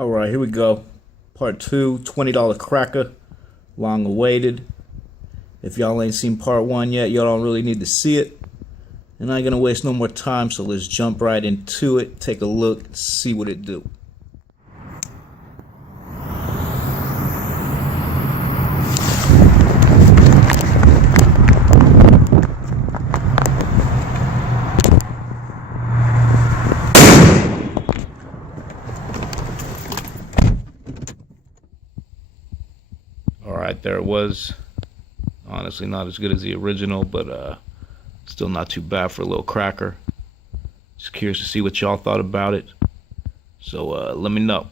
Alright, here we go. Part 2, $20 cracker. Long awaited. If y'all ain't seen part 1 yet, y'all don't really need to see it. And I ain't gonna waste no more time, so let's jump right into it. Take a look and see what it do. Alright, there it was. Honestly, not as good as the original, but still not too bad for a little cracker. Just curious to see what y'all thought about it. So let me know.